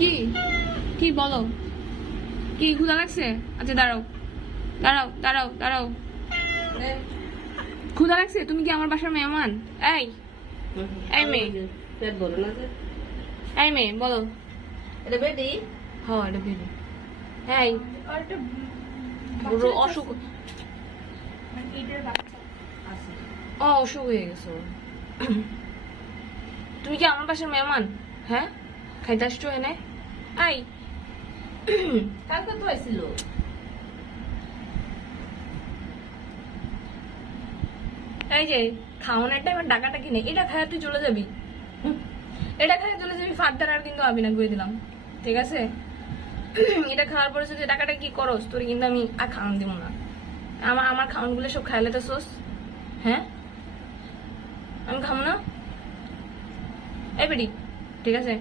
কি কি বলো, কি ক্ষুধা লাগছে? আচ্ছা দাঁড়াও দাঁড়াও দাঁড়াও দাঁড়াও, ক্ষুধা লাগছে? তুমি কি আমার বাসার মেহমান? এই এই মেয়ে, এই মেয়ে বলো। এটা বেডি? হ্যাঁ এটা বেবি। এই অসুখ, অসুখ হয়ে গেছে ওর। তুমি কি আমার বাসার মেহমান? হ্যাঁ খাইতে আসছো এনে? আই কালকে তো আইছিল। এই যে খাওয়ানোর টাইমে টাকাটা কিনে এটা খায় তুই চলে যাবি, এটা খায় চলে যাবি, ফার্দার আর কিন্তু আমি না করে দিলাম, ঠিক আছে? এটা খাওয়ার পরে যদি টাকাটা কি করস তোর কিন্তু আমি আর খাওয়ান দিব না। আমার খাওয়ান গুলো সব খাইলে তো সোস, হ্যাঁ আমি খাবো না। এই বেটি ঠিক আছে।